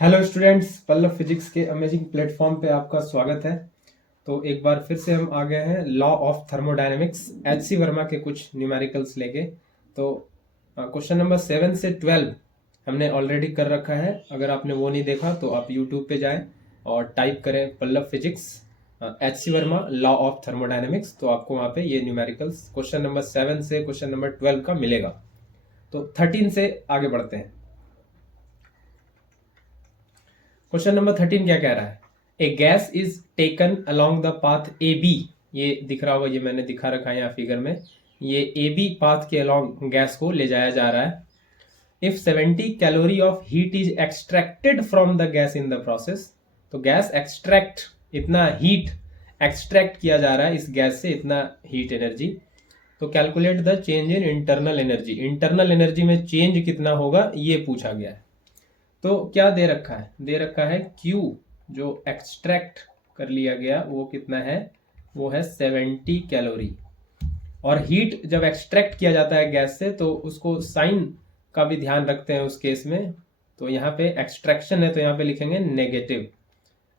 Hello students, Pallav physics के amazing platform पे आपका स्वागत है। तो एक बार फिर से हम आ गए हैं law of thermodynamics H C Verma के कुछ न्यूमेरिकल्स लेके। तो क्वेश्चन नंबर 7 से 12 हमने ऑलरेडी कर रखा है। अगर आपने वो नहीं देखा तो आप यूट्यूब पे जाएं और टाइप करें Pallav physics H C Verma law of thermodynamics, तो आपको वहाँ पे ये न्यूमेरिकल्स क्वेश्चन नंबर 7 से क्वेश्चन नंबर 12 का मिलेगा। तो 13 से आगे बढ़ते हैं। क्वेश्चन नंबर 13 क्या कह रहा है? A gas is taken along the path A B. ये दिख रहा होगा, ये मैंने दिखा रखा है यहाँ फिगर में। ये ए बी पाथ के अलोंग गैस को ले जाया जा रहा है। If 70 calorie of heat is extracted from the gas in the process, तो गैस एक्सट्रैक्ट, इतना हीट एक्सट्रैक्ट किया जा रहा है इस गैस से, इतना हीट एनर्जी। तो calculate the change in internal energy. Internal energy में चेंज कितना होगा ये पूछा गया है। तो क्या दे रखा है? दे रखा है Q जो एक्सट्रैक्ट कर लिया गया वो कितना है? वो है 70 कैलोरी। और हीट जब एक्सट्रैक्ट किया जाता है गैस से तो उसको साइन का भी ध्यान रखते हैं उस केस में। तो यहाँ पे एक्सट्रैक्शन है तो यहाँ पे लिखेंगे नेगेटिव।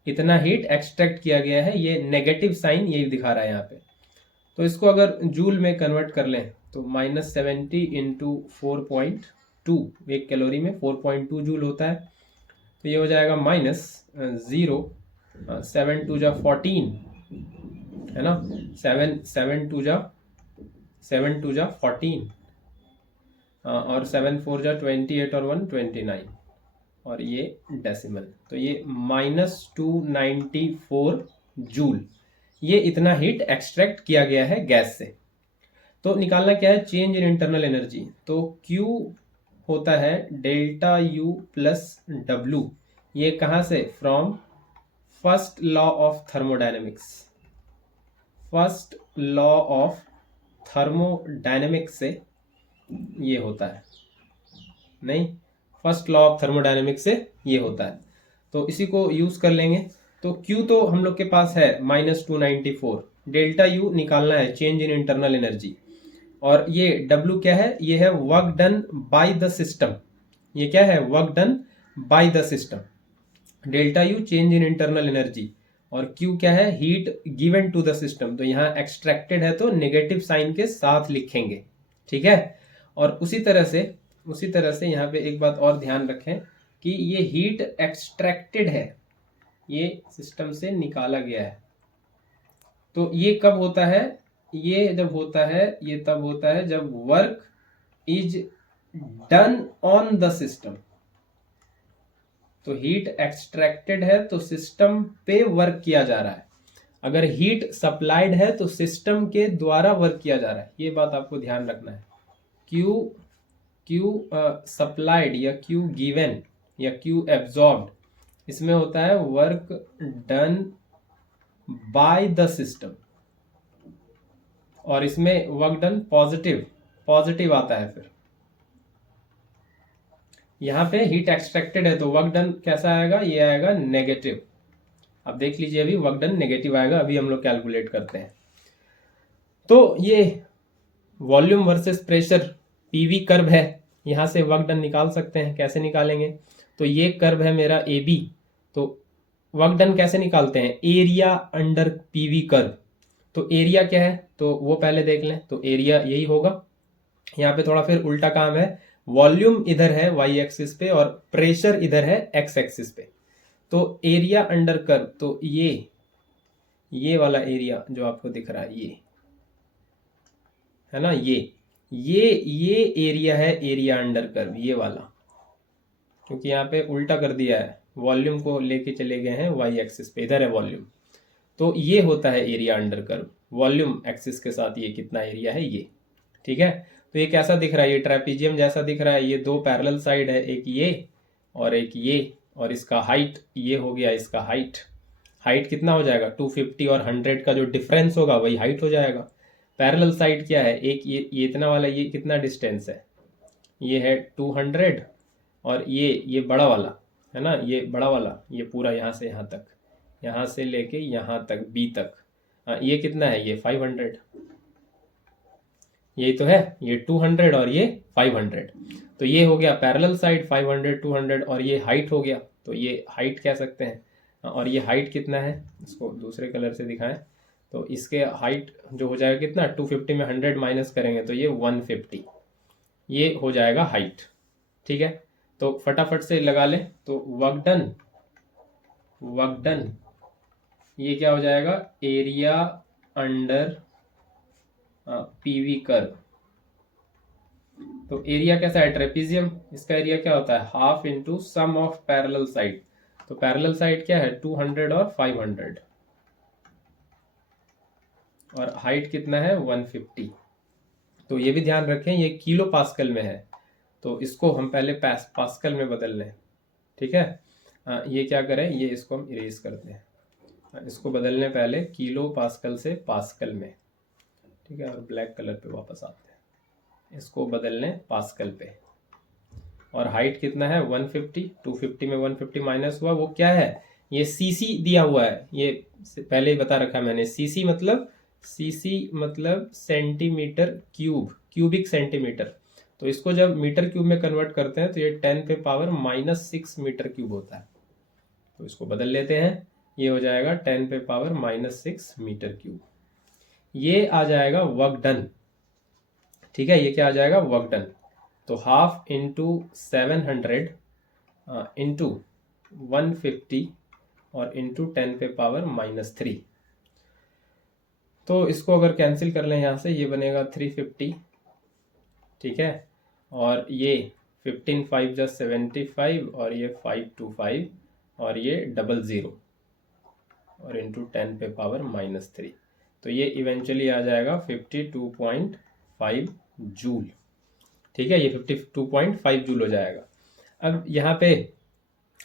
इतना हीट एक्सट्रैक्ट किया गया है, ये नेगेटिव साइन यही दिखा रहा है यहाँ पे। तो इसको अगर जूल में कन्वर्ट कर लें तो -70 इंटू 4.2, एक कैलोरी में 4.2 जूल होता है। तो ये हो जाएगा -0, 7 टू जा 14 है ना, 7 टू जा 14 और 7 4 जा 28 और 1 29 और ये डेसिमल, तो ये -294 जूल। ये इतना हीट एक्सट्रैक्ट किया गया है गैस से। तो निकालना क्या है? Change in internal energy. तो Q होता है डेल्टा U प्लस W। ये कहाँ से? From first law of thermodynamics. First law of thermodynamics से ये होता है, नहीं, फर्स्ट लॉ ऑफ थर्मोडायनेमिक्स से ये होता है। तो इसी को यूज कर लेंगे। तो Q तो हम लोग के पास है -294, डेल्टा U निकालना है, चेंज इन इंटरनल एनर्जी। और ये W क्या है? ये है work done by the system. ये क्या है? Work done by the system. Delta U change in internal energy और Q क्या है? Heat given to the system. तो यहाँ एक्सट्रैक्टेड है तो नेगेटिव साइन के साथ लिखेंगे, ठीक है। और उसी तरह से यहाँ पे एक बात और ध्यान रखें कि ये हीट एक्सट्रैक्टेड है, ये सिस्टम से निकाला गया है। तो ये कब होता है? ये जब होता है, ये तब होता है जब work is done on the system. तो हीट एक्सट्रैक्टेड है तो सिस्टम पे वर्क किया जा रहा है। अगर हीट सप्लाइड है तो सिस्टम के द्वारा वर्क किया जा रहा है। ये बात आपको ध्यान रखना है। क्यू सप्लाइड या क्यू गिवन या क्यू एब्जॉर्ब्ड, इसमें होता है work done by the system. और इसमें वर्क डन पॉजिटिव आता है। फिर यहां पे हीट एक्सट्रैक्टेड है तो वर्क डन कैसा आएगा? ये आएगा नेगेटिव। अब देख लीजिए, अभी वर्क डन नेगेटिव आएगा, अभी हम लोग कैलकुलेट करते हैं। तो ये volume versus pressure PV curve है, यहां से वर्क डन निकाल सकते हैं। कैसे निकालेंगे? तो ये कर्व है मेरा ए बी, तो वर्क डन कैसे निकालते हैं? Area under PV curve. तो एरिया क्या है तो वो पहले देख लें। तो एरिया यही होगा। यहाँ पे थोड़ा फिर उल्टा काम है, वॉल्यूम इधर है वाई एक्सिस पे और प्रेशर इधर है एक्स एक्सिस पे। तो एरिया अंडर कर्व, तो ये वाला एरिया जो आपको दिख रहा है, ये है ना, ये एरिया है, एरिया अंडर कर्व ये वाला, क्योंकि यहाँ पे उल्टा कर दिया है, वॉल्यूम को लेके चले गए हैं वाई एक्सिस पे, इधर है वॉल्यूम। तो ये होता है area under curve, volume axis के साथ ये कितना एरिया है ये, ठीक है। तो ये कैसा दिख रहा है? ये ट्रेपीजियम जैसा दिख रहा है। ये दो पैरेलल साइड है, एक ये और एक ये, और इसका हाइट ये हो गया, इसका हाइट कितना हो जाएगा? 250 और 100 का जो डिफरेंस होगा वही हाइट हो जाएगा। पैरेलल साइड क्या है? एक ये इतना वाला, ये कितना डिस्टेंस है? ये है 200 और ये बड़ा वाला है ना, ये बड़ा वाला, ये पूरा यहाँ से यहाँ तक, यहाँ से लेके यहाँ तक बी तक, ये कितना है? ये 500। यही तो है, ये 200 और ये 500। तो ये हो गया पैरेलल साइड 500 200 और ये हाइट हो गया। तो ये हाइट कह सकते हैं। और ये हाइट कितना है, इसको दूसरे कलर से दिखाएं तो इसके हाइट जो हो जाएगा कितना, 250 में 100 माइनस करेंगे तो ये 150, ये हो जाएगा हाइट। ठीक है, तो फटाफट से लगा लें। तो वर्क डन ये क्या हो जाएगा, एरिया अंडर पीवी कर्व। तो एरिया कैसा है, ट्रेपीजियम, इसका एरिया क्या होता है, half into sum of parallel side. तो पैरेलल साइड क्या है, 200 और 500, और हाइट कितना है, 150। तो ये भी ध्यान रखें ये किलो पास्कल में है, तो इसको हम पहले पास्कल में बदल लें। ठीक है, ये क्या करें, ये इसको हम इरेज करते हैं, इसको बदलने पहले किलो पास्कल से पास्कल में। ठीक है, और ब्लैक कलर पे वापस आते हैं, इसको बदलने पास्कल पे। और हाइट कितना है, 150, 250 में 150 माइनस हुआ, वो क्या है, ये सीसी दिया हुआ है, ये पहले ही बता रखा है मैंने। सीसी मतलब सेंटीमीटर क्यूब, क्यूबिक सेंटीमीटर। तो इसको जब मीटर क्यूब में कन्वर्ट करते हैं तो ये 10 पे पावर -6 मीटर क्यूब होता है। तो इसको बदल लेते हैं, ये हो जाएगा 10 पे पावर -6 मीटर क्यूब। ये आ जाएगा वर्क डन। ठीक है, ये क्या आ जाएगा, वर्क डन। तो हाफ इंटू 700 इंटू 150 और इंटू 10 पे पावर -3। तो इसको अगर कैंसिल कर लें यहाँ से, ये बनेगा 350। ठीक है, और ये 15 5 जा 75, और ये 525, और ये 00, और इंटू 10 पे पावर -3। तो ये इवेंचुअली आ जाएगा 52.5 जूल। ठीक है, ये 52.5 जूल हो जाएगा। अब यहाँ पे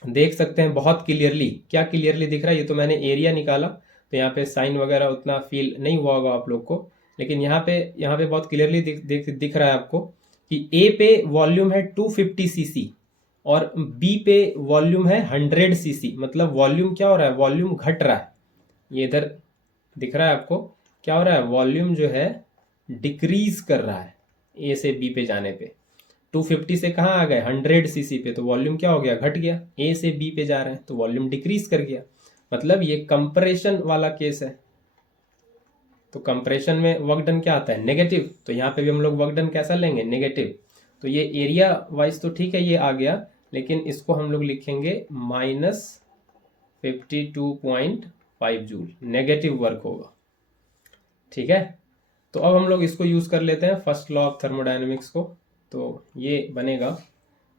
देख सकते हैं बहुत क्लियरली, क्या क्लियरली दिख रहा है, ये तो मैंने एरिया निकाला तो यहाँ पे साइन वगैरह उतना फील नहीं हुआ होगा आप लोग को, लेकिन यहाँ पे बहुत क्लियरली दिख रहा है आपको कि ए पे वॉल्यूम है 250 सीसी और बी पे वॉल्यूम है 100 सीसी। मतलब वॉल्यूम क्या हो रहा है, वॉल्यूम घट रहा है। ये इधर दिख रहा है आपको, क्या हो रहा है, वॉल्यूम जो है डिक्रीज कर रहा है ए से बी पे जाने पे। 250 से कहाँ आ गए, 100 सीसी पे, तो वॉल्यूम क्या हो गया, घट गया। ए से बी पे जा रहे हैं तो वॉल्यूम डिक्रीज कर गया, मतलब ये कंप्रेशन वाला केस है। तो कंप्रेशन में वर्क डन क्या आता है, नेगेटिव। तो यहाँ पे भी हम लोग वर्क डन कैसा लेंगे, नेगेटिव। तो ये एरिया वाइज तो ठीक है, ये आ गया, लेकिन इसको हम लोग लिखेंगे -52.5 जूल, नेगेटिव वर्क होगा। ठीक है, तो अब हम लोग इसको यूज कर लेते हैं फर्स्ट लॉ ऑफ थर्मोडायनेमिक्स को। तो ये बनेगा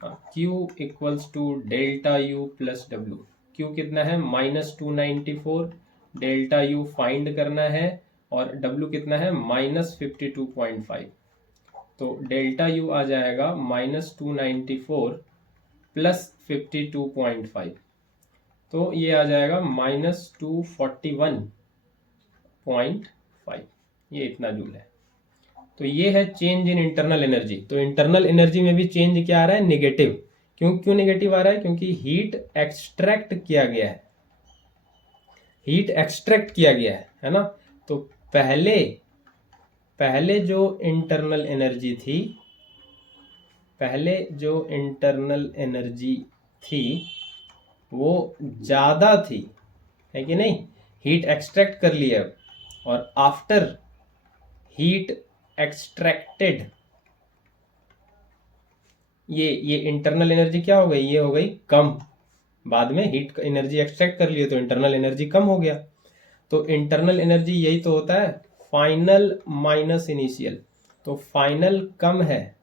Q equals to delta U plus W. Q कितना है, -294, डेल्टा U फाइंड करना है, और W कितना है, -52.5। तो डेल्टा U आ जाएगा -294 प्लस 52.5, तो ये आ जाएगा -241.5, ये इतना जूल है। तो ये है चेंज इन इंटरनल एनर्जी। तो इंटरनल एनर्जी में भी चेंज क्या आ रहा है, नेगेटिव। क्यों नेगेटिव आ रहा है, क्योंकि हीट एक्सट्रैक्ट किया गया है, हीट एक्सट्रैक्ट किया गया है ना। तो पहले जो इंटरनल एनर्जी थी, वो ज्यादा थी, है कि नहीं। हीट एक्सट्रैक्ट कर लिया, और आफ्टर हीट एक्सट्रैक्टेड ये इंटरनल एनर्जी क्या हो गई, ये हो गई कम। बाद में हीट एनर्जी एक्सट्रैक्ट कर लिए तो इंटरनल एनर्जी कम हो गया। तो इंटरनल एनर्जी यही तो होता है, फाइनल माइनस इनिशियल। तो फाइनल कम है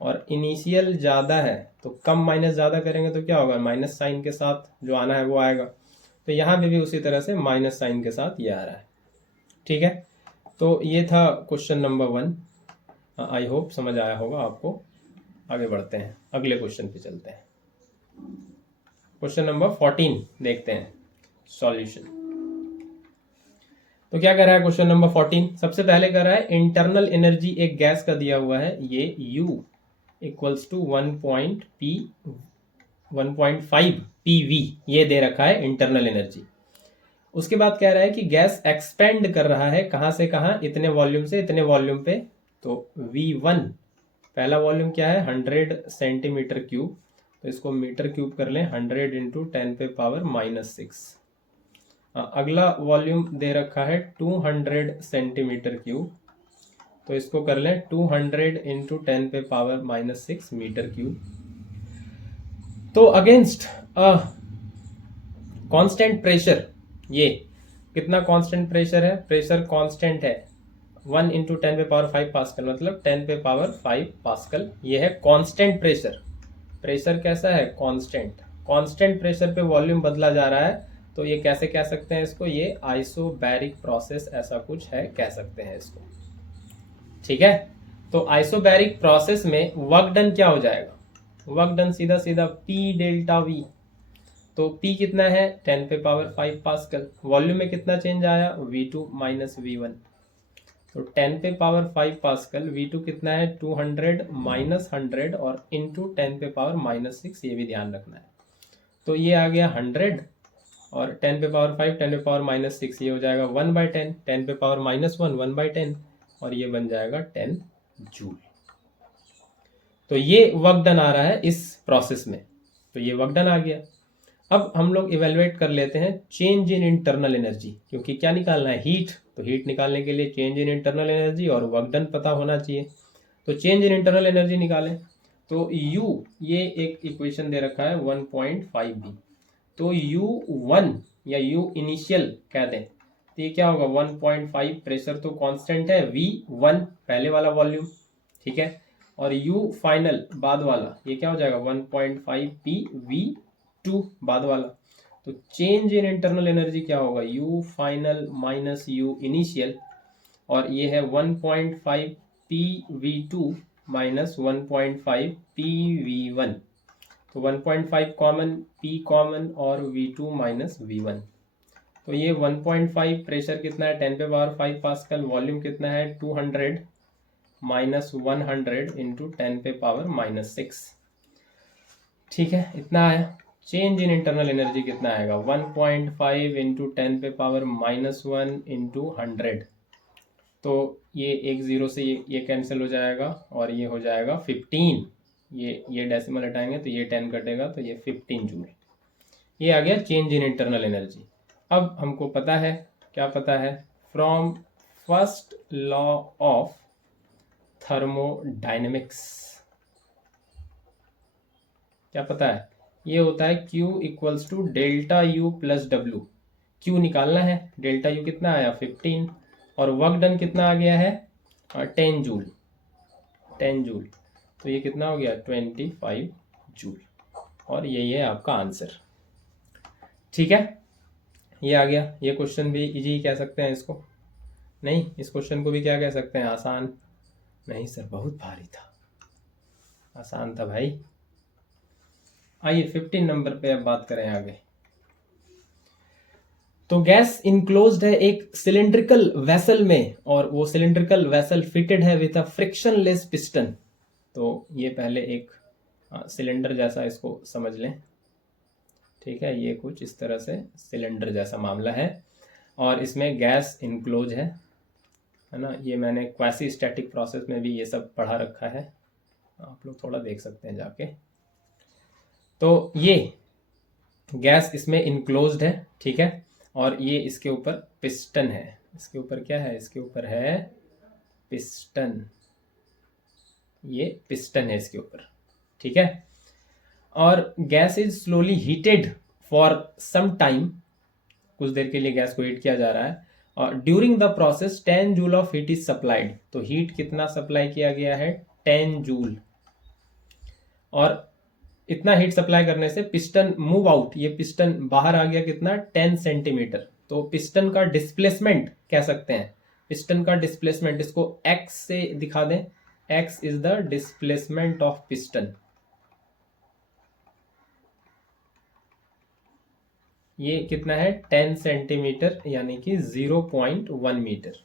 और इनिशियल ज़्यादा है, तो कम माइनस ज़्यादा करेंगे तो क्या होगा, माइनस साइन के साथ जो आना है वो आएगा। तो यहाँ पे भी उसी तरह से माइनस साइन के साथ ये आ रहा है। ठीक है, तो ये था क्वेश्चन नंबर 1। आई होप समझ आया होगा आपको। आगे बढ़ते हैं, अगले क्वेश्चन पे चलते हैं। क्वेश्चन नंबर 14 देखते हैं सॉल्यूशन। तो क्या कर रहा है क्वेश्चन नंबर 14, सबसे पहले कर रहा है इंटरनल एनर्जी एक गैस का दिया हुआ है, ये U इक्वल्स टू 1.5 PV ये दे रखा है इंटरनल एनर्जी। उसके बाद कह रहा है कि गैस एक्सपेंड कर रहा है, कहाँ से कहाँ, इतने वॉल्यूम से इतने वॉल्यूम पे। तो V1 पहला वॉल्यूम क्या है, 100 सेंटीमीटर क्यूब, तो इसको मीटर क्यूब कर लें 100 इंटू 10 पे पावर -6। अगला वॉल्यूम दे रखा है 200 सेंटीमीटर क्यूब, तो इसको कर लें 200 इंटू 10 पे पावर -6 मीटर क्यूब। तो अगेंस्ट कांस्टेंट प्रेशर, ये कितना कांस्टेंट प्रेशर है, प्रेशर कांस्टेंट है 1 इंटू 10 पे पावर 5 पास्कल, मतलब 10 पे पावर 5 पास्कल। ये है कांस्टेंट प्रेशर। प्रेशर कैसा है, कांस्टेंट। कांस्टेंट प्रेशर पे वॉल्यूम बदला जा रहा है, तो ये कैसे कह सकते हैं इसको, ये आइसोबैरिक प्रोसेस ऐसा कुछ है, कह सकते हैं इसको। ठीक है, तो आइसोबैरिक प्रोसेस में वर्क डन क्या हो जाएगा, वर्क डन सीधा सीधा P डेल्टा V। तो P कितना है 10 पे पावर 5 पास्कल। वॉल्यूम में कितना चेंज आया, V2 माइनस V1। तो 10 पे पावर 5 पास्कल, V2 कितना है 200 माइनस 100 और इंटू 10 पे पावर -6, ये भी ध्यान रखना है। तो ये आ गया 100 और 10 पे पावर 5, 10 पे पावर -6, ये हो जाएगा 1/10, 10 पे पावर -1 1/10, और ये बन जाएगा 10 जूल। तो ये वर्क डन आ रहा है इस प्रोसेस में, तो ये वर्क डन आ गया। अब हम लोग इवेलुएट कर लेते हैं चेंज इन इंटरनल एनर्जी, क्योंकि क्या निकालना है, हीट। तो हीट निकालने के लिए चेंज इन इंटरनल एनर्जी और वर्क डन पता होना चाहिए। तो चेंज इन इंटरनल एनर्जी निकालें, तो U, ये एक इक्वेशन दे रखा है 1.5B, तो U1 या U इनिशियल कह दें, तो ये क्या होगा 1.5, प्रेशर तो कांस्टेंट है, V1 पहले वाला वॉल्यूम, ठीक है, और U फाइनल बाद वाला, ये क्या हो जाएगा 1.5P V2 बाद वाला। तो चेंज इन इंटरनल एनर्जी क्या होगा, U final minus U initial, और ये है 1.5P V2 minus 1.5P V1। तो 1.5 कॉमन, P कॉमन और V2 माइनस V1। तो ये 1.5 प्रेशर कितना है 10 पे पावर 5 पास्कल, वॉल्यूम कितना है 200 माइनस 100 इंटू 10 पे पावर -6। ठीक है, इतना आया। चेंज इन इंटरनल एनर्जी कितना आएगा 1.5 इंटू 10 पे पावर -1 इंटू 100। तो ये एक जीरो से ये कैंसिल हो जाएगा और ये हो जाएगा 15। ये डेसिमल हटाएंगे तो ये 10 कटेगा, तो ये 15 जूल। ये आ गया चेंज इन इंटरनल एनर्जी। अब हमको पता है, क्या पता है, from first law of thermodynamics, क्या पता है, ये होता है Q equals to delta U plus W। Q निकालना है, डेल्टा U कितना आया 15, और वर्क डन कितना आ गया है 10 जूल, 10 जूल। तो ये कितना हो गया 25 जूल, और यही है आपका आंसर। ठीक है, ये आ गया। ये क्वेश्चन भी इजी कह सकते हैं इसको, नहीं इस क्वेश्चन को भी क्या कह सकते हैं, आसान। नहीं सर बहुत भारी था, आसान था भाई। आइए 15 नंबर पे अब बात करें आगे। तो गैस इनक्लोज्ड है एक सिलिंड्रिकल वेसल में, और वो सिलिंड्रिकल वेसल फिटेड है विद अ फ्रिक्शनलेस पिस्टन। तो ये पहले एक सिलेंडर जैसा इसको समझ लें, ठीक है, ये कुछ इस तरह से सिलेंडर जैसा मामला है, और इसमें गैस इनक्लोज है ना। ये मैंने क्वासी स्टैटिक प्रोसेस में भी ये सब पढ़ा रखा है, आप लोग थोड़ा देख सकते हैं जाके। तो ये गैस इसमें इनक्लोज्ड है, ठीक है, और ये इसके ऊपर पिस्टन है। इसके ऊपर क्या है, इसके ऊपर है पिस्टन, ये पिस्टन है इसके ऊपर, ठीक है। और gas is slowly heated for some time, कुछ देर के लिए गैस को हीट किया जा रहा है, और during the process 10 joule of heat is supplied. तो हीट कितना सप्लाई किया गया है 10 जूल, और इतना हीट सप्लाई करने से पिस्टन मूव आउट, ये पिस्टन बाहर आ गया कितना 10 सेंटीमीटर। तो पिस्टन का डिस्प्लेसमेंट कह सकते हैं, पिस्टन का डिस्प्लेसमेंट, इसको x से दिखा दें, x is the displacement of piston. ये कितना है 10 सेंटीमीटर, यानी कि 0.1 मीटर।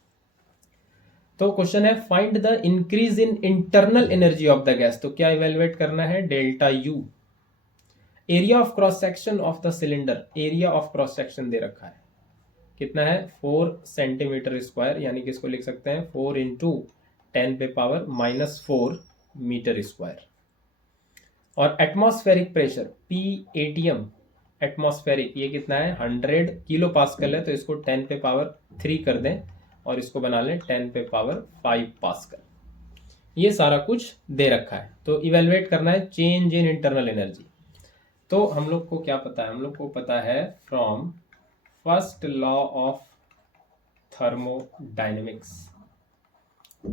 तो क्वेश्चन है find the increase in internal energy of the gas. तो क्या इवेलुएट करना है, delta U। Area of cross section of the cylinder, area of cross section दे रखा है, कितना है 4 सेंटीमीटर स्क्वायर, यानी कि इसको लिख सकते हैं 4 इंटू 10 पे पावर -4 मीटर स्क्वायर। और एटमॉस्फेरिक प्रेशर PATM, एटमॉस्फेरिक, ये कितना है 100 किलो पास्कल है, तो इसको 10 पे पावर 3 कर दें और इसको बना लें 10 पे पावर 5 पास्कल। ये सारा कुछ दे रखा है। तो इवेलुएट करना है चेंज इन इंटरनल एनर्जी। तो हम लोग को क्या पता है, हम लोग को पता है from first law of thermodynamics.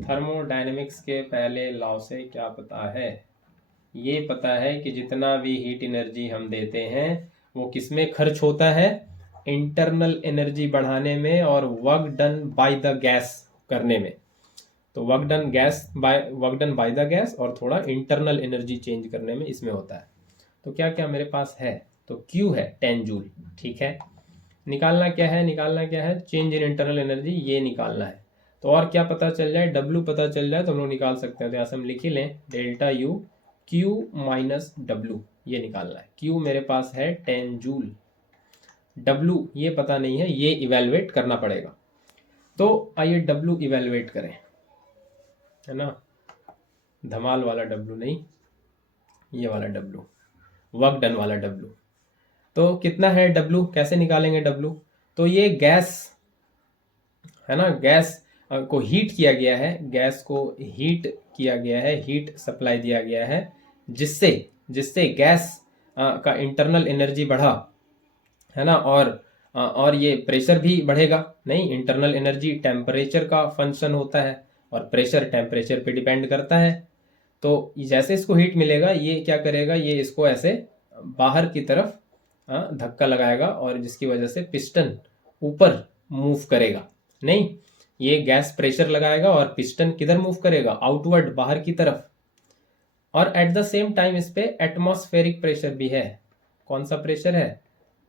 Thermodynamics के पहले लॉ से क्या पता है, ये पता है कि जितना भी हीट एनर्जी हम देते हैं वो किस में खर्च होता है, इंटरनल एनर्जी बढ़ाने में और work done by the gas करने में। तो work done by the gas और थोड़ा इंटरनल एनर्जी चेंज करने में इसमें होता है। तो क्या क्या मेरे पास है, तो Q है 10 जूल, ठीक है। निकालना क्या है चेंज इन इंटरनल एनर्जी, ये निकालना है। तो और क्या पता चल जाए, W पता चल जाए तो हम लोग निकाल सकते हैं। तो यहाँ से हम लिख ही लें delta U Q minus W, ये निकालना है। Q मेरे पास है 10 जूल, W ये पता नहीं है, ये इवेलुएट करना पड़ेगा। तो आइए W इवेलुएट करें, है ना, धमाल वाला W नहीं, ये वाला W, वर्क डन वाला W। तो कितना है W, कैसे निकालेंगे W, तो ये गैस है ना, गैस को हीट किया गया है, गैस को हीट किया गया है, हीट सप्लाई दिया गया है, जिससे जिससे गैस का इंटरनल एनर्जी बढ़ा, है ना, और ये प्रेशर भी बढ़ेगा। नहीं, इंटरनल एनर्जी टेम्परेचर का फंक्शन होता है और प्रेशर टेम्परेचर पे डिपेंड करता है। तो जैसे इसको हीट मिलेगा ये क्या करेगा, ये इसको ऐसे बाहर की तरफ धक्का लगाएगा और जिसकी वजह से पिस्टन ऊपर मूव करेगा। नहीं, ये गैस प्रेशर लगाएगा और पिस्टन किधर मूव करेगा, आउटवर्ड, बाहर की तरफ। और एट द सेम टाइम इस पे एटमॉस्फेरिक प्रेशर भी है। कौन सा प्रेशर है,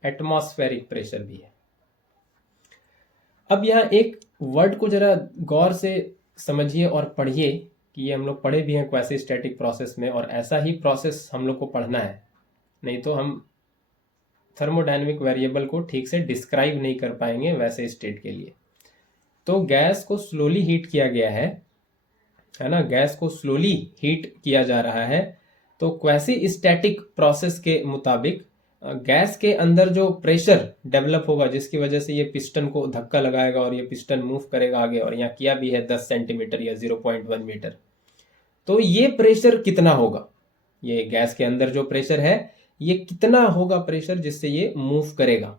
एटमॉस्फेरिक प्रेशर भी है। अब यहाँ एक वर्ड को जरा गौर से समझिए और पढ़िए कि ये हम लोग पढ़े भी हैं क्वासी स्टैटिक प्रोसेस में, और ऐसा ही प्रोसेस हम लोग को पढ़ना है, नहीं तो हम थर्मोडायनेमिक वेरिएबल को ठीक से डिस्क्राइब नहीं कर पाएंगे वैसे स्टेट के लिए। तो गैस को स्लोली हीट किया गया है ना, गैस को स्लोली हीट किया जा रहा है। तो क्वासी स्टैटिक प्रोसेस के मुताबिक गैस के अंदर जो प्रेशर डेवलप होगा जिसकी वजह से ये पिस्टन को धक्का लगाएगा और ये पिस्टन मूव करेगा आगे, और यहाँ किया भी है 10 सेंटीमीटर या 0.1 मीटर। तो ये प्रेशर कितना होगा, ये गैस के अंदर जो प्रेशर है ये कितना होगा प्रेशर जिससे ये मूव करेगा।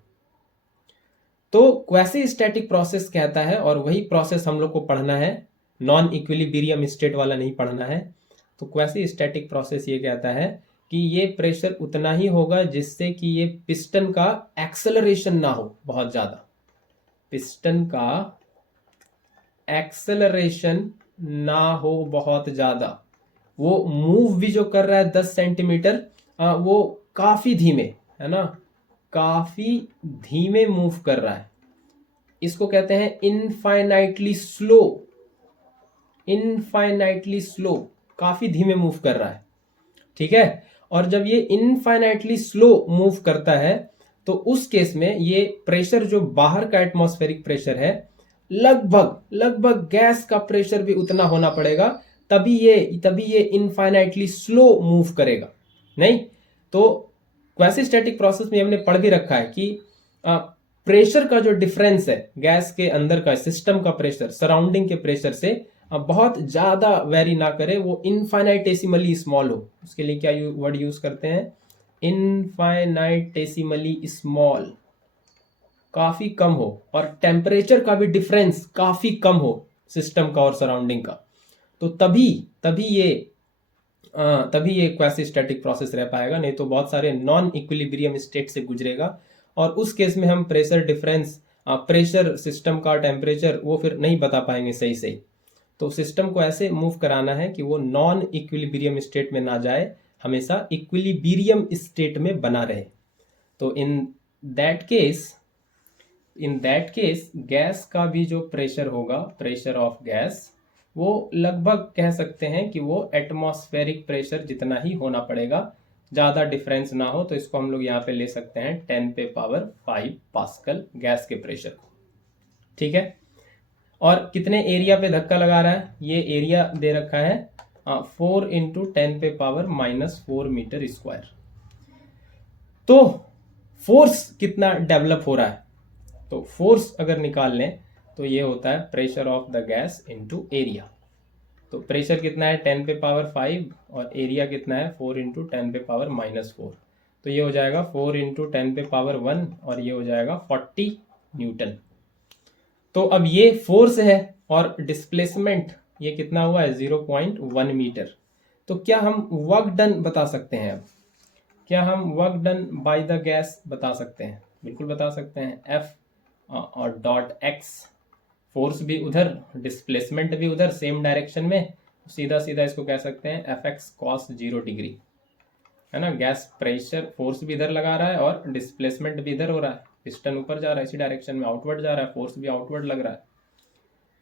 तो क्वासी स्टैटिक प्रोसेस कहता है, और वही प्रोसेस हम लोग को पढ़ना है, नॉन इक्विलिब्रियम स्टेट वाला नहीं पढ़ना है। तो क्वासी स्टैटिक प्रोसेस ये कहता है कि ये प्रेशर उतना ही होगा जिससे कि ये पिस्टन का एक्सेलरेशन ना हो बहुत ज्यादा, पिस्टन का एक्सेलरेशन ना हो बहुत ज्यादा। वो मूव भी जो कर रहा है 10 सेंटीमीटर, वो काफी धीमे, है ना, काफी धीमे मूव कर रहा है। इसको कहते हैं इनफाइनाइटली स्लो, इनफाइनाइटली स्लो, काफी धीमे मूव कर रहा है, ठीक है। और जब ये इनफाइनाइटली स्लो मूव करता है तो उस केस में ये प्रेशर जो बाहर का एटमॉस्फेरिक प्रेशर है, लगभग गैस का प्रेशर भी उतना होना पड़ेगा, तभी ये इनफाइनाइटली स्लो मूव करेगा। नहीं, तो क्वासी स्टैटिक प्रोसेस में हमने पढ़ भी रखा है कि प्रेशर का जो डिफरेंस है गैस के अंदर का, सिस्टम का प्रेशर सराउंडिंग के प्रेशर से बहुत ज्यादा वेरी ना करे, वो इनफाइनाइटेसिमली स्मॉल हो। उसके लिए क्या वर्ड यूज करते हैं, इनफाइनाइटेसिमली स्मॉल, काफी कम हो, और टेम्परेचर का भी डिफरेंस काफी कम हो सिस्टम का और सराउंडिंग का। तो तभी ये क्वासी स्टैटिक प्रोसेस रह पाएगा, नहीं तो बहुत सारे नॉन इक्विलिब्रियम स्टेट से गुजरेगा, और उस केस में हम प्रेशर डिफरेंस, प्रेशर सिस्टम का, टेम्परेचर, वो फिर नहीं बता पाएंगे सही। तो सिस्टम को ऐसे मूव कराना है कि वो नॉन इक्विलिब्रियम स्टेट में ना जाए, हमेशा इक्विलिब्रियम स्टेट में बना रहे। तो इन दैट केस गैस का भी जो प्रेशर होगा, प्रेशर ऑफ गैस, वो लगभग कह सकते हैं कि वो एटमॉस्फेरिक प्रेशर जितना ही होना पड़ेगा, ज़्यादा डिफरेंस ना हो। तो इसको हम लोग यहाँ पे ले सकते हैं 10 पे पावर 5 पास्कल गैस के प्रेशर को, ठीक है। और कितने एरिया पे धक्का लगा रहा है, ये एरिया दे रखा है 4 इंटू 10⁻⁻⁴ मीटर स्क्वायर। तो फोर्स कितना डेवलप हो रहा है, तो फोर्स अगर निकाल लें तो ये होता है pressure of the gas into area. तो प्रेशर कितना है 10⁵ और एरिया कितना है 4 इंटू 10⁻⁻⁴। तो ये हो जाएगा 4 इंटू 10⁻1 और ये हो जाएगा 40 न्यूटन। तो अब ये फोर्स है और डिस्प्लेसमेंट ये कितना हुआ है 0.1 मीटर। तो क्या हम वर्क डन बता सकते हैं, अब क्या हम work done by the gas बता सकते हैं? बिल्कुल बता सकते हैं। एफ और डॉट एक्स, फोर्स भी उधर डिस्प्लेसमेंट भी उधर, सेम डायरेक्शन में, सीधा सीधा इसको कह सकते हैं एफ एक्स कॉस 0 डिग्री, है ना। गैस प्रेशर फोर्स भी इधर लगा रहा है और डिस्प्लेसमेंट भी इधर हो रहा है, पिस्टन ऊपर जा रहा है इसी डायरेक्शन में, आउटवर्ड जा रहा है, फोर्स भी आउटवर्ड लग रहा है।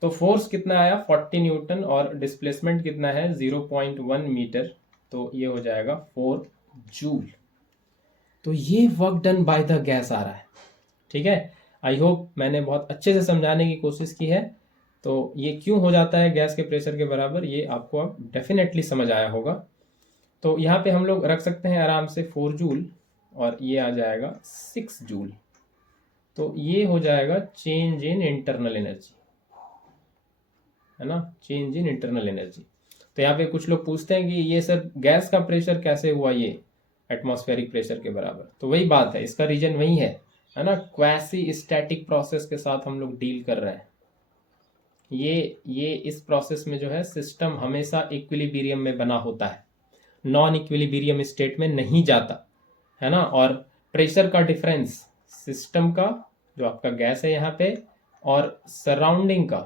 तो फोर्स कितना आया 40 न्यूटन और डिस्प्लेसमेंट कितना है 0.1 मीटर, तो ये हो जाएगा 4 जूल। तो ये work done by the gas आ रहा है। ठीक है, आई होप मैंने बहुत अच्छे से समझाने की कोशिश की है। तो ये क्यों हो जाता है गैस के प्रेशर के बराबर, ये आपको अब डेफिनेटली समझ आया होगा। तो यहाँ पे हम लोग रख सकते हैं आराम से 4 जूल और ये आ जाएगा 6 जूल। तो ये हो जाएगा चेंज इन इंटरनल एनर्जी, है ना, चेंज इन इंटरनल एनर्जी। तो यहाँ पे कुछ लोग पूछते हैं कि ये सर गैस का प्रेशर कैसे हुआ ये एटमॉस्फेरिक प्रेशर के बराबर। तो वही बात है, इसका रीजन वही है ना, क्वासी स्टैटिक प्रोसेस के साथ हम लोग डील कर रहे हैं। ये इस प्रोसेस में जो है सिस्टम हमेशा इक्विलिब्रियम में बना होता है, नॉन इक्विलिब्रियम स्टेट में नहीं जाता, है ना। और प्रेशर का डिफरेंस सिस्टम का, जो आपका गैस है यहाँ पे, और सराउंडिंग का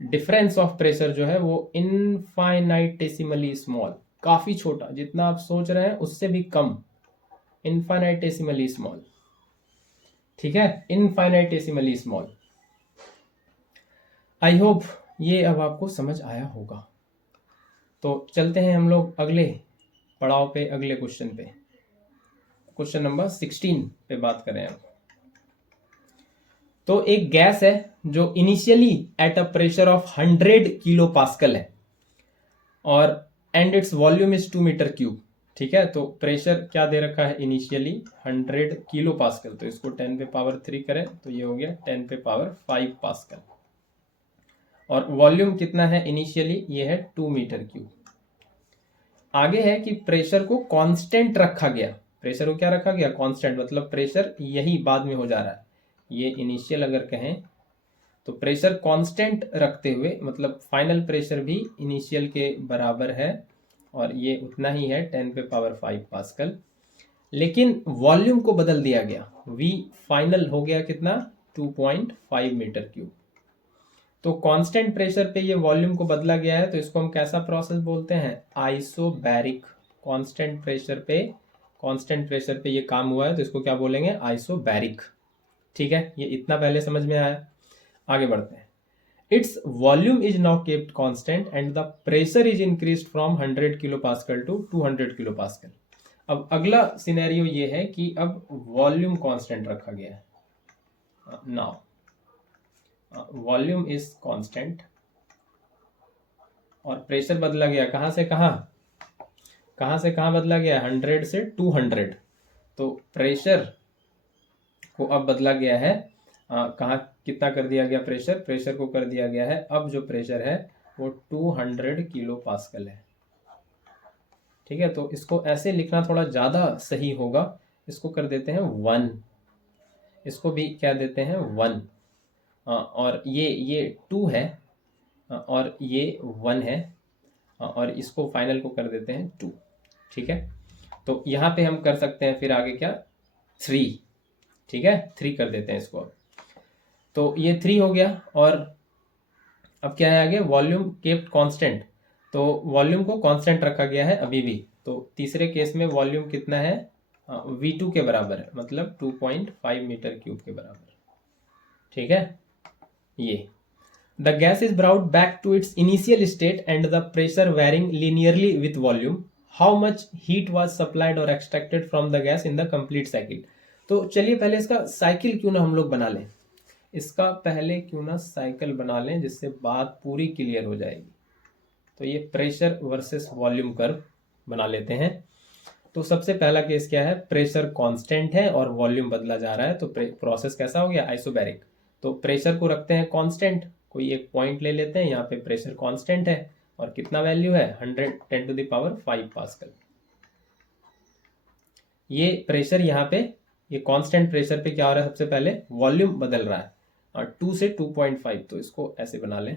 डिफरेंस ऑफ प्रेशर जो है वो इनफाइनाइटेसिमली स्मॉल, काफी छोटा, जितना आप सोच रहे हैं उससे भी कम, इनफाइनाइटेसिमली स्मॉल। ठीक है, इनफाइनाइटेसिमली स्मॉल। आई होप ये अब आपको समझ आया होगा। तो चलते हैं हम लोग अगले पड़ाव पे, अगले क्वेश्चन पे, क्वेश्चन नंबर 16 पे बात करें अब। तो एक गैस है जो initially at a pressure of 100 kilo pascal है और and its volume is 2 metre cube. ठीक है, तो प्रेशर क्या दे रखा है इनिशियली 100 किलो पास्कल, तो इसको 10⁻³ करें तो ये हो गया 10⁵ पास्कल। और वॉल्यूम कितना है इनिशियली, ये है 2 मीटर क्यूब। आगे है कि प्रेशर को कांस्टेंट रखा गया, प्रेशर को क्या रखा गया कांस्टेंट, मतलब प्रेशर यही बाद में हो जा रहा है, ये इनिशियल अगर कहें तो प्रेशर कांस्टेंट रखते हुए, मतलब फाइनल प्रेशर भी इनिशियल के बराबर है और ये उतना ही है 10⁵ पास्कल। लेकिन वॉल्यूम को बदल दिया गया, V फाइनल हो गया कितना 2.5 मीटर क्यूब। तो कांस्टेंट प्रेशर पे ये वॉल्यूम को बदला गया है, तो इसको हम कैसा प्रोसेस बोलते हैं आइसोबैरिक। कांस्टेंट प्रेशर पे ये काम हुआ है तो इसको क्या बोलेंगे आइसोबैरिक। ठीक है, ये इतना पहले समझ में आया। आगे बढ़ते हैं। Its volume is now kept constant and the pressure is increased from 100 kilo pascal to 200 kilo pascal. अब अगला सिनेरियो ये है कि अब वॉल्यूम कांस्टेंट रखा गया है। नाउ वॉल्यूम इज कांस्टेंट और प्रेशर बदला गया, कहां से कहां बदला गया 100 से 200। तो प्रेशर को अब बदला गया है, कहाँ कितना कर दिया गया प्रेशर को कर दिया गया है, अब जो प्रेशर है वो 200 किलो पास्कल है। ठीक है, तो इसको ऐसे लिखना थोड़ा ज़्यादा सही होगा, इसको कर देते हैं 1, इसको भी क्या देते हैं 1, और ये 2 है और ये 1 है और इसको फाइनल को कर देते हैं 2। ठीक है, तो यहाँ पे हम कर सकते हैं फिर आगे क्या 3। ठीक है, 3 कर देते हैं इसको अब। तो ये 3 हो गया और अब क्या है आगे वॉल्यूम केप्ट कांस्टेंट, तो वॉल्यूम को कांस्टेंट रखा गया है अभी भी। तो तीसरे केस में वॉल्यूम कितना है V2 के बराबर है, मतलब 2.5 मीटर क्यूब के बराबर। ठीक है, ये the gas is brought back to its initial state and the pressure varying linearly with volume. How much heat was supplied or extracted from the gas in the complete cycle. तो चलिए पहले इसका cycle क्यों ना हम लोग बना लें, इसका पहले क्यों ना साइकिल बना लें, जिससे बात पूरी क्लियर हो जाएगी। तो ये प्रेशर वर्सेस वॉल्यूम कर्व बना लेते हैं। तो सबसे पहला केस क्या है, प्रेशर कांस्टेंट है और वॉल्यूम बदला जा रहा है, तो प्रोसेस कैसा हो गया, आइसोबैरिक। तो प्रेशर को रखते हैं कांस्टेंट, कोई एक पॉइंट ले लेते हैं, यहाँ पे प्रेशर कांस्टेंट है और कितना वैल्यू है 110⁵ पास्कल। ये प्रेशर यहाँ पे, ये कांस्टेंट प्रेशर पे क्या हो रहा है, सबसे पहले वॉल्यूम बदल रहा है और 2 से 2.5, तो इसको ऐसे बना लें,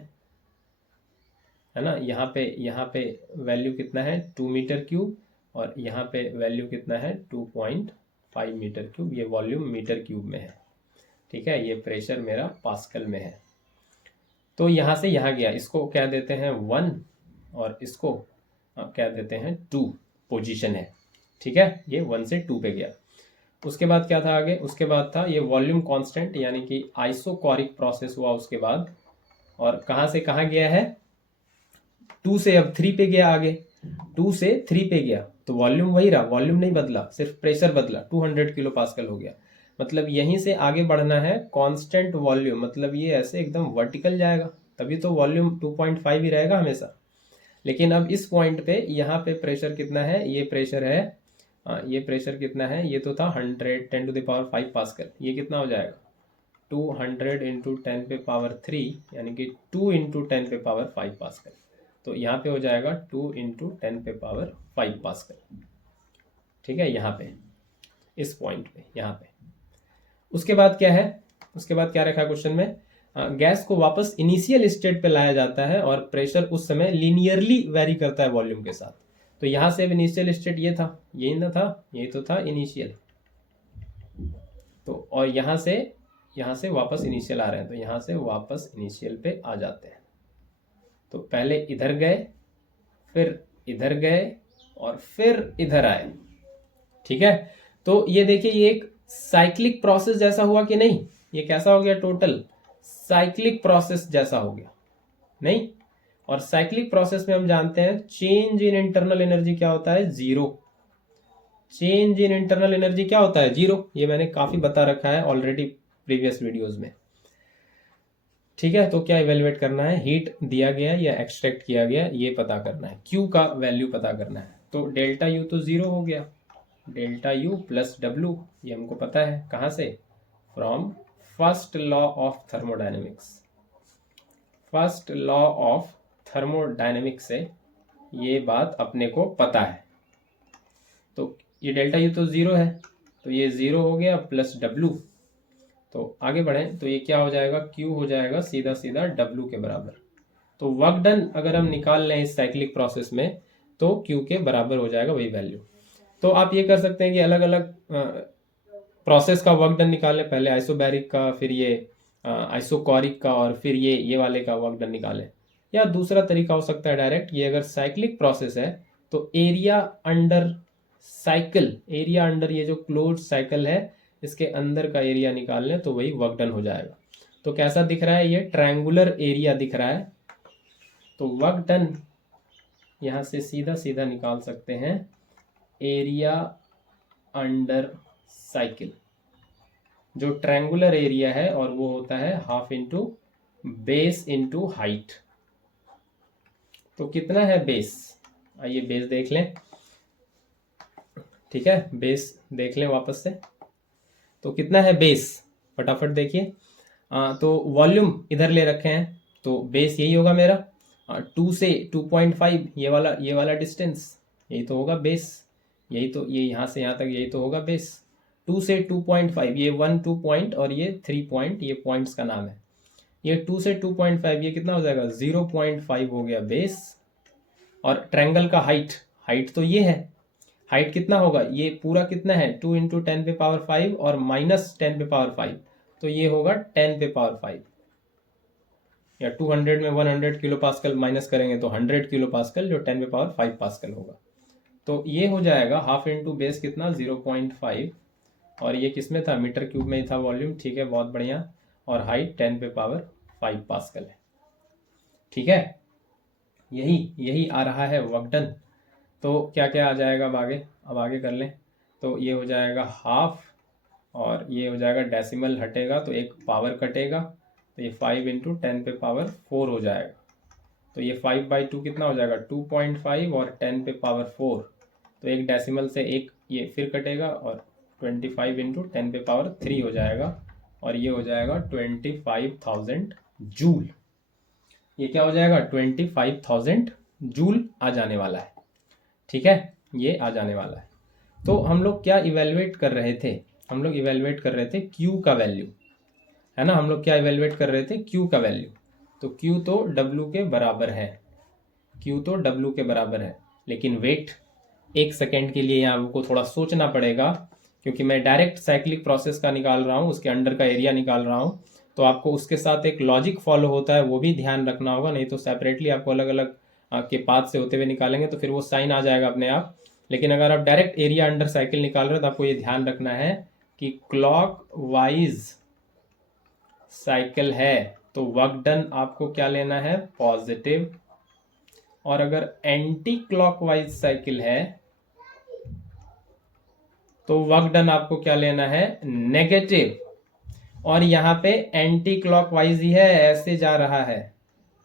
है ना। यहाँ पे वैल्यू कितना है 2 मीटर क्यूब और यहाँ पे वैल्यू कितना है 2.5 मीटर क्यूब, ये वॉल्यूम मीटर क्यूब में है, ठीक है। ये प्रेशर मेरा पास्कल में है। तो यहाँ से यहाँ गया, इसको क्या देते हैं 1 और इसको क्या देते हैं 2 पोजीशन है, ठीक है। ये 1 से 2 पे गया। उसके बाद क्या था आगे, उसके बाद था ये वॉल्यूम कांस्टेंट, यानी कि आइसोकोरिक प्रोसेस हुआ उसके बाद, और कहाँ से कहाँ गया है 2 से अब 3 पे गया, आगे 2 से 3 पे गया, तो वॉल्यूम वही रहा, वॉल्यूम नहीं बदला, सिर्फ प्रेशर बदला, 200 किलो पास्कल हो गया। मतलब यहीं से आगे बढ़ना है कांस्टेंट वॉल्यूम, मतलब ये ऐसे एकदम वर्टिकल जाएगा, तभी तो वॉल्यूम 2.5 ही रहेगा हमेशा। लेकिन अब इस पॉइंट पे यहाँ पे प्रेशर कितना है, ये प्रेशर है, ये प्रेशर कितना है, ये तो था 110⁵ पास्कल, ये कितना हो जाएगा 200 इंटू 10⁵3, यानी कि 2 इंटू 10⁵ पास्कल। तो यहाँ पे हो जाएगा 2 इंटू 10⁵ पास्कल, ठीक है, यहाँ पे इस पॉइंट पे, यहाँ पे। उसके बाद क्या है, उसके बाद क्या रखा क्वेश्चन में, गैस को वापस इनिशियल स्टेट पे लाया जाता है और प्रेशर उस समय लीनियरली वेरी करता है वॉल्यूम के साथ। तो यहाँ से इनिशियल स्टेट ये था, यही ना था, यही तो था इनिशियल, तो और यहाँ से वापस इनिशियल आ रहे हैं, तो यहाँ से वापस इनिशियल पे आ जाते हैं। तो पहले इधर गए, फिर इधर गए और फिर इधर आए, ठीक है। तो ये देखिए, ये एक साइक्लिक प्रोसेस जैसा हुआ कि नहीं, ये कैसा हो गया, टोटल साइक्लिक प्रोसेस जैसा हो गया, नहीं। और साइक्लिक प्रोसेस में हम जानते हैं चेंज इन इंटरनल एनर्जी क्या होता है, zero. Change in internal energy क्या होता है, जीरो। ये मैंने काफी बता रखा है ऑलरेडी प्रीवियस वीडियोस में, ठीक है। तो क्या इवेलुएट करना है, हीट दिया गया या एक्सट्रैक्ट किया गया, ये पता करना है, क्यू का वैल्यू पता करना है। तो डेल्टा यू तो जीरो हो गया, डेल्टा यू प्लस डब्ल्यू, ये हमको पता है, कहाँ से, from first law of thermodynamics. First law of thermodynamics से ये बात अपने को पता है। तो ये डेल्टा यू तो जीरो है, तो ये जीरो हो गया प्लस डब्ल्यू। तो आगे बढ़ें तो ये क्या हो जाएगा, क्यू हो जाएगा सीधा सीधा डब्ल्यू के बराबर। तो वर्क डन अगर हम निकाल लें इस साइक्लिक प्रोसेस में, तो क्यू के बराबर हो जाएगा वही वैल्यू। तो आप ये कर सकते हैं कि अलग अलग प्रोसेस का वर्क डन निकालें, पहले आइसोबैरिक का, फिर ये आइसोकोरिक का, और फिर ये वाले का वर्क डन निकालें। या दूसरा तरीका हो सकता है डायरेक्ट, ये अगर साइक्लिक प्रोसेस है तो area under cycle, area under ये जो क्लोज साइकिल है इसके अंदर का एरिया निकाल लें, तो वही वर्क डन हो जाएगा। तो कैसा दिख रहा है, ये ट्रायंगुलर एरिया दिख रहा है। तो वर्क डन यहाँ से सीधा सीधा निकाल सकते हैं, एरिया अंडर साइकिल, जो ट्रायंगुलर एरिया है, और वो होता है half into base into height. तो कितना है बेस, आइए बेस देख लें, ठीक है, बेस देख लें वापस से। तो कितना है बेस, फटाफट देखिए। तो वॉल्यूम इधर ले रखे हैं, तो बेस यही होगा मेरा, 2 से 2.5, ये वाला डिस्टेंस, यही तो होगा बेस, यही तो, ये यहाँ से यहाँ तक यही तो होगा बेस। 2 से 2.5, ये 1 2 पॉइंट और ये 3 पॉइंट, ये पॉइंट्स का नाम है। ये 2 से 2.5, ये कितना हो जाएगा 0.5 हो गया बेस। और ट्रायंगल का हाइट तो ये है, हाइट कितना होगा, ये पूरा कितना है 2 इंटू 10⁵ और माइनस 10⁵, तो ये होगा 10⁵, या 200 में 100 किलो पास्कल माइनस करेंगे तो 100 किलो पास्कल, जो 10⁵ पास्कल होगा। तो ये हो जाएगा हाफ इंटू बेस कितना 0.5, और ये किस में था, मीटर क्यूब में ही था वॉल्यूम, ठीक है, बहुत बढ़िया। और हाइट 10⁵ पास्कल है, ठीक है। यही आ रहा है वर्क डन। तो क्या क्या आ जाएगा अब आगे कर लें। तो ये हो जाएगा हाफ, और ये हो जाएगा डेसिमल हटेगा तो एक पावर कटेगा, तो ये 5 इंटू 10⁵4 हो जाएगा। तो ये 5/2 कितना हो जाएगा 2.5 और 10 पे पावर 4, तो एक डेसिमल से एक ये फिर कटेगा और 25 इंटू 10 पे पावर 3 हो जाएगा और ये हो जाएगा 25,000 जूल। ये क्या हो जाएगा 25,000 जूल आ जाने वाला है। ठीक है, ये आ जाने वाला है। तो हम लोग क्या इवेलुएट कर रहे थे, हम लोग इवेलुएट कर रहे थे Q का वैल्यू, है ना। हम लोग क्या इवेलुएट कर रहे थे Q का वैल्यू। तो Q तो W के बराबर है, Q तो W के बराबर है। लेकिन वेट, एक सेकेंड के लिए यहाँ आपको थोड़ा सोचना पड़ेगा, क्योंकि मैं डायरेक्ट साइक्लिक प्रोसेस का निकाल रहा हूँ, उसके अंडर का एरिया निकाल रहा हूँ। तो आपको उसके साथ एक लॉजिक फॉलो होता है, वो भी ध्यान रखना होगा, नहीं तो सेपरेटली आपको अलग अलग के पाथ से होते हुए निकालेंगे तो फिर वो साइन आ जाएगा अपने आप। लेकिन अगर आप डायरेक्ट एरिया अंडर साइकिल निकाल रहे हो तो आपको ये ध्यान रखना है कि क्लॉक वाइज साइकिल है तो वर्क डन आपको क्या लेना है पॉजिटिव, और अगर एंटी क्लॉकवाइज साइकिल है तो वर्क डन आपको क्या लेना है नेगेटिव। और यहाँ पे एंटी क्लॉकवाइज ही है, ऐसे जा रहा है,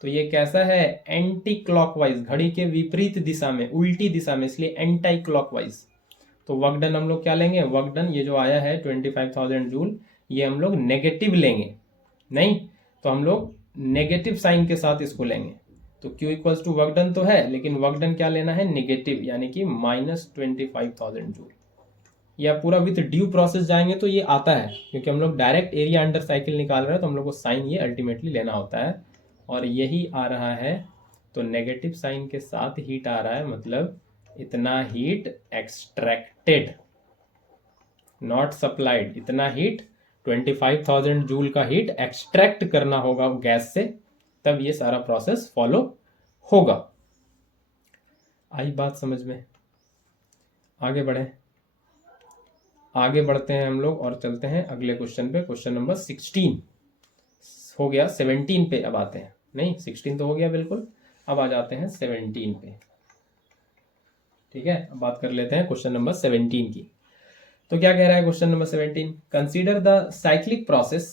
तो ये कैसा है एंटी क्लॉकवाइज, घड़ी के विपरीत दिशा में, उल्टी दिशा में, इसलिए एंटी क्लॉकवाइज। तो वर्क डन हम लोग क्या लेंगे, वर्क डन ये जो आया है 25,000 जूल, ये हम लोग नेगेटिव लेंगे, नहीं तो हम लोग नेगेटिव साइन के साथ इसको लेंगे। तो Q equals to work done तो है, लेकिन वर्क डन क्या लेना है नेगेटिव, यानी कि -25,000 जूल। या पूरा विथ ड्यू प्रोसेस जाएंगे तो ये आता है, क्योंकि हम लोग डायरेक्ट एरिया अंडर साइकिल निकाल रहे हैं तो हम लोग को साइन ये अल्टीमेटली लेना होता है, और यही आ रहा है। तो नेगेटिव साइन के साथ हीट आ रहा है, मतलब इतना हीट एक्सट्रैक्टेड, नॉट सप्लाइड। इतना हीट 25,000 जूल का हीट एक्सट्रैक्ट करना होगा गैस से, तब ये सारा प्रोसेस फॉलो होगा। आई बात समझ में? आगे बढ़े, आगे बढ़ते हैं हम लोग और चलते हैं अगले क्वेश्चन पे। क्वेश्चन नंबर 16 हो गया, 17 पे अब आते हैं। नहीं 16 तो हो गया बिल्कुल, अब आ जाते हैं 17 पे। ठीक है, अब बात कर लेते हैं क्वेश्चन नंबर 17 की। तो क्या कह रहा है question number 17, consider the cyclic process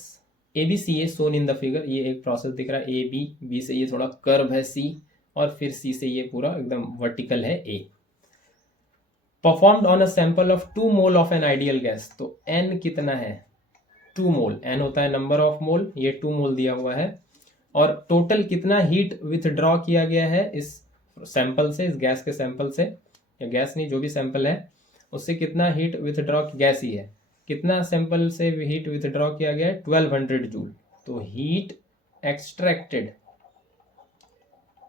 ABCA shown in the figure. ये एक प्रोसेस दिख रहा है AB, B से ये थोड़ा कर्व है C, और फिर C से ये पूरा एकदम वर्टिकल है A। Performed on a sample of 2 mole of an ideal gas. तो N कितना है 2 मोल, N होता है नंबर ऑफ मोल, ये 2 मोल दिया हुआ है। और टोटल कितना हीट विथड्रॉ किया गया है इस सैंपल से, इस गैस के सैंपल से, या गैस नहीं जो भी सैंपल है उससे कितना हीट विथड्रॉ, गैस ही है, कितना सैंपल से हीट विथड्रॉ किया गया है 1200 जूल। तो हीट एक्सट्रैक्टेड,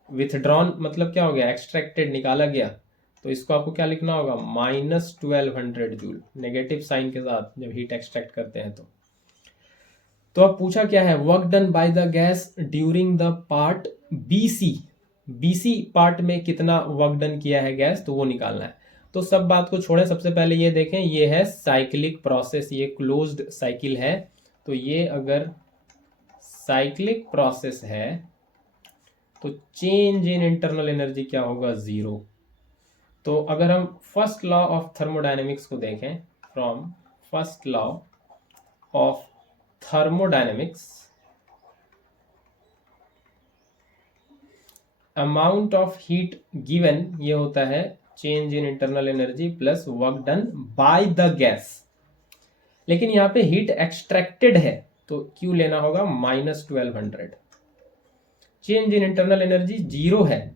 विथड्रॉन मतलब क्या हो गया एक्सट्रैक्टेड, निकाला गया, तो इसको आपको क्या लिखना होगा -1200 जूल, नेगेटिव साइन के साथ जब हीट एक्सट्रैक्ट करते हैं तो अब पूछा क्या है work done by the gas during the part BC part में कितना वर्क डन किया है गैस, तो वो निकालना है। तो सब बात को छोड़ें, सबसे पहले ये देखें, ये है साइक्लिक प्रोसेस, ये क्लोज्ड साइकिल है। तो ये अगर साइक्लिक प्रोसेस है तो चेंज इन इंटरनल एनर्जी क्या होगा 0। तो अगर हम फर्स्ट लॉ ऑफ थर्मोडायनेमिक्स को देखें, from first law of thermodynamics, amount of heat given ये होता है change in internal energy plus work done by the gas. लेकिन यहाँ पे हीट एक्सट्रैक्टेड है तो Q लेना होगा -1200। चेंज इन इंटरनल एनर्जी 0 है,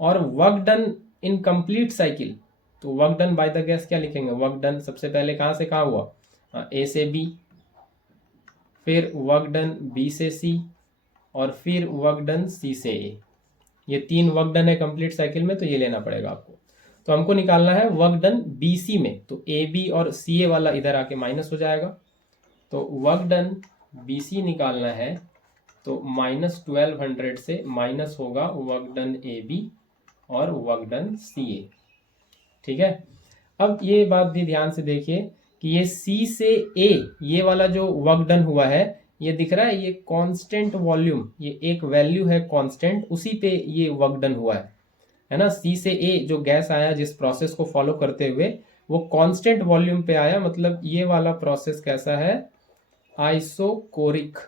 और work done in complete cycle, तो work done by the gas क्या लिखेंगे, वर्क डन सबसे पहले कहाँ से कहाँ हुआ, A से B, फिर वर्क डन B से C, और फिर वर्क डन C से A। ये 3 वर्क डन है कंप्लीट साइकिल में, तो ये लेना पड़ेगा आपको। तो हमको निकालना है वर्क डन BC में, तो AB और CA वाला इधर आके माइनस हो जाएगा। तो वर्क डन BC निकालना है तो -1200 से माइनस होगा वर्क डन AB और वर्क डन CA। ठीक है, अब ये बात भी ध्यान से देखिए कि ये C से A ये वाला जो वर्क डन हुआ है, ये दिख रहा है, ये कांस्टेंट वॉल्यूम, ये एक वैल्यू है कांस्टेंट, उसी पे ये वर्क डन हुआ है ना। C से A जो गैस आया जिस प्रोसेस को फॉलो करते हुए, वो कांस्टेंट वॉल्यूम पे आया, मतलब ये वाला प्रोसेस कैसा है आइसोकोरिक,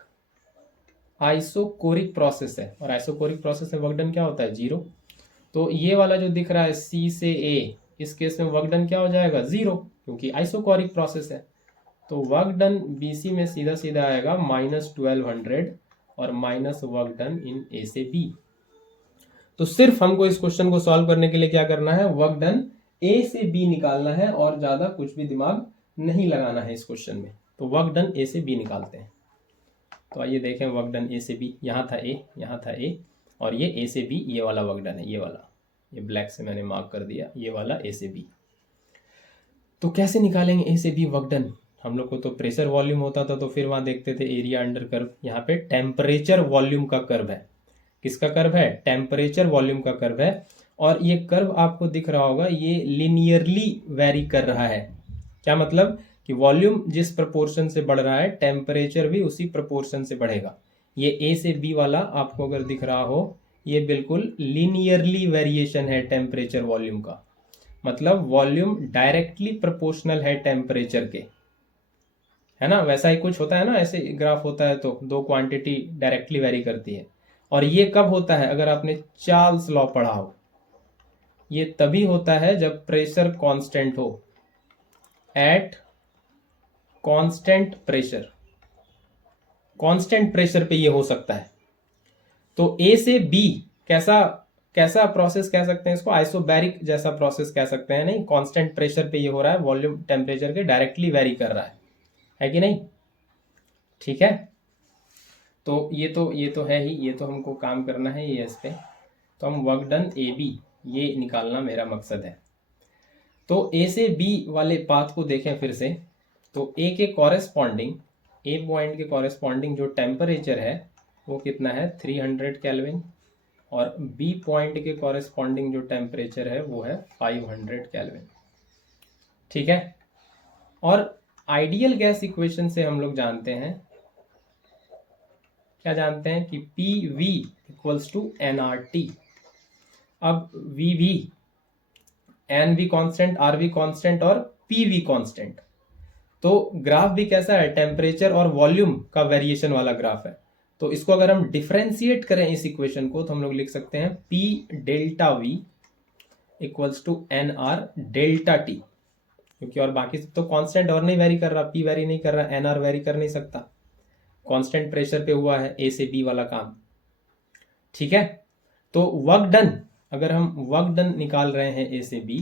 आइसोकोरिक प्रोसेस है, और आइसोकोरिक प्रोसेस में वर्क डन क्या होता है, 0। तो ये वाला जो दिख रहा है C से A, इस केस में वर्क डन क्या हो जाएगा, 0, क्योंकि आइसोकोरिक प्रोसेस है। तो वर्क डन BC में सीधा सीधा आएगा -1200 और minus work done in A से B। तो सिर्फ हमको इस क्वेश्चन को सॉल्व करने के लिए क्या करना है, वर्क डन A से B निकालना है, और ज्यादा कुछ भी दिमाग नहीं लगाना है इस क्वेश्चन में। तो वर्क डन A से B निकालते हैं। तो आइए देखें वर्क डन A से B, यहाँ था A, यहाँ था A, और ये A से B, ये वाला वर्क डन है, ये वाला, ये ब्लैक से मैंने मार्क कर दिया, ये वाला A से B। तो कैसे निकालेंगे A से B वर्क डन? हम लोग को तो प्रेशर वॉल्यूम होता था, तो फिर वहां देखते थे एरिया अंडर कर्व। यहाँ पे टेम्परेचर वॉल्यूम का कर्व है। किसका कर्व है, टेम्परेचर वॉल्यूम का कर्व है। और ये कर्व आपको दिख रहा होगा, ये लिनियरली वेरी कर रहा है। क्या मतलब कि वॉल्यूम जिस प्रपोर्शन से बढ़ रहा है, टेम्परेचर भी उसी प्रपोर्शन से बढ़ेगा। ये A से B वाला आपको अगर दिख रहा हो, ये बिल्कुल लिनियरली वेरिएशन है टेम्परेचर वॉल्यूम का। मतलब वॉल्यूम डायरेक्टली प्रोपोर्शनल है टेम्परेचर के, है ना। वैसा ही कुछ होता है ना, ऐसे ग्राफ होता है तो दो क्वांटिटी डायरेक्टली वेरी करती है। और ये कब होता है, अगर आपने चार्ल्स लॉ पढ़ा हो, ये तभी होता है जब प्रेशर कांस्टेंट हो। At constant pressure, constant pressure पे ये हो सकता है। तो A से B कैसा कैसा प्रोसेस कह सकते हैं इसको, आइसोबैरिक जैसा प्रोसेस कह सकते हैं। नहीं, कांस्टेंट प्रेशर पे ये हो रहा है, वॉल्यूम टेम्परेचर के डायरेक्टली वेरी कर रहा है कि नहीं। ठीक है, तो ये तो है ही, ये तो हमको काम करना है ये इस पे। तो हम वर्क डन AB ये निकालना मेरा मकसद है। तो A से B वाले पाथ को देखें फिर से, तो A के कॉरेस्पॉन्डिंग, A पॉइंट के कॉरेस्पॉन्डिंग जो टेम्परेचर है वो कितना है, 300 केल्विन, और B पॉइंट के कॉरेस्पॉन्डिंग जो टेम्परेचर है वो है 500 केल्विन। ठीक है, और आइडियल गैस इक्वेशन से हम लोग जानते हैं, क्या जानते हैं कि PV इक्वल्स टू nRT। अब VV, NV constant, RV constant और PV कांस्टेंट। तो ग्राफ भी कैसा है, टेम्परेचर और वॉल्यूम का वेरिएशन वाला ग्राफ है। तो इसको अगर हम डिफरेंशिएट करें इस इक्वेशन को, तो हम लोग लिख सकते हैं P delta V equals to NR delta T, क्योंकि और बाकी तो कांस्टेंट और नहीं वेरी कर रहा, P वेरी नहीं कर रहा, NR वेरी कर नहीं सकता। कांस्टेंट प्रेशर पे हुआ है A से B वाला काम। ठीक है, तो वर्क डन, अगर हम वर्क डन निकाल रहे हैं A से B,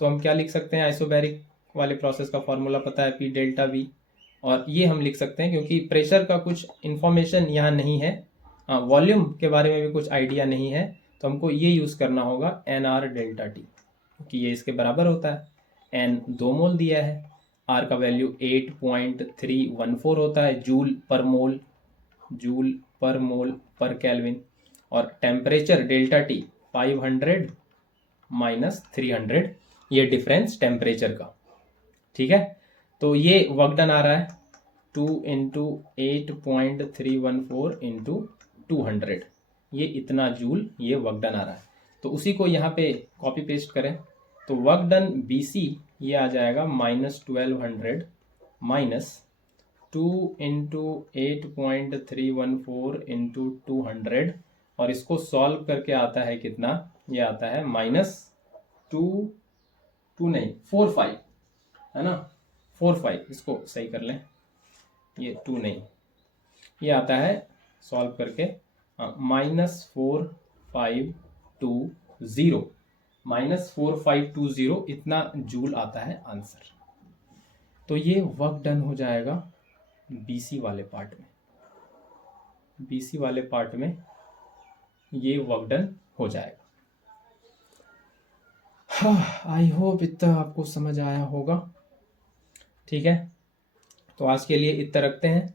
तो हम क्या लिख सकते हैं, आइसोबैरिक वाले प्रोसेस का फॉर्मूला पता है, P डेल्टा V, और ये हम लिख सकते हैं क्योंकि प्रेशर का कुछ इंफॉर्मेशन यहाँ नहीं है, वॉल्यूम के बारे में भी कुछ आइडिया नहीं है, तो हमको ये यूज़ करना होगा NR डेल्टा T, क्योंकि ये इसके बराबर होता है। N 2 मोल दिया है, R का वैल्यू 8.314 होता है जूल पर मोल, जूल पर मोल पर केल्विन, और टेम्परेचर डेल्टा T 500 माइनस 300, ये डिफरेंस टेम्परेचर का। ठीक है, तो ये वर्क डन आ रहा है 2 इंटू 8.314 इंटू 200, ये इतना जूल ये वर्क डन आ रहा है। तो उसी को यहाँ पे कॉपी पेस्ट करें, तो वर्क डन BC ये आ जाएगा -1200 माइनस 2 इंटू 8.314 इंटू 200, और इसको सॉल्व करके आता है कितना, ये आता है -45, है ना, 45, इसको सही कर लें, ये 2 नहीं, ये आता है सॉल्व करके -4520 इतना जूल आता है आंसर। तो ये वर्क डन हो जाएगा BC वाले पार्ट में, BC वाले पार्ट में ये वर्क डन हो जाएगा। आई होप इतना आपको समझ आया होगा। ठीक है, तो आज के लिए इतना रखते हैं,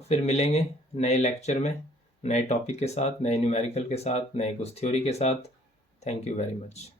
फिर मिलेंगे नए लेक्चर में, नए टॉपिक के साथ, नए न्यूमेरिकल के साथ, नए कुछ थ्योरी के साथ। Thank you very much.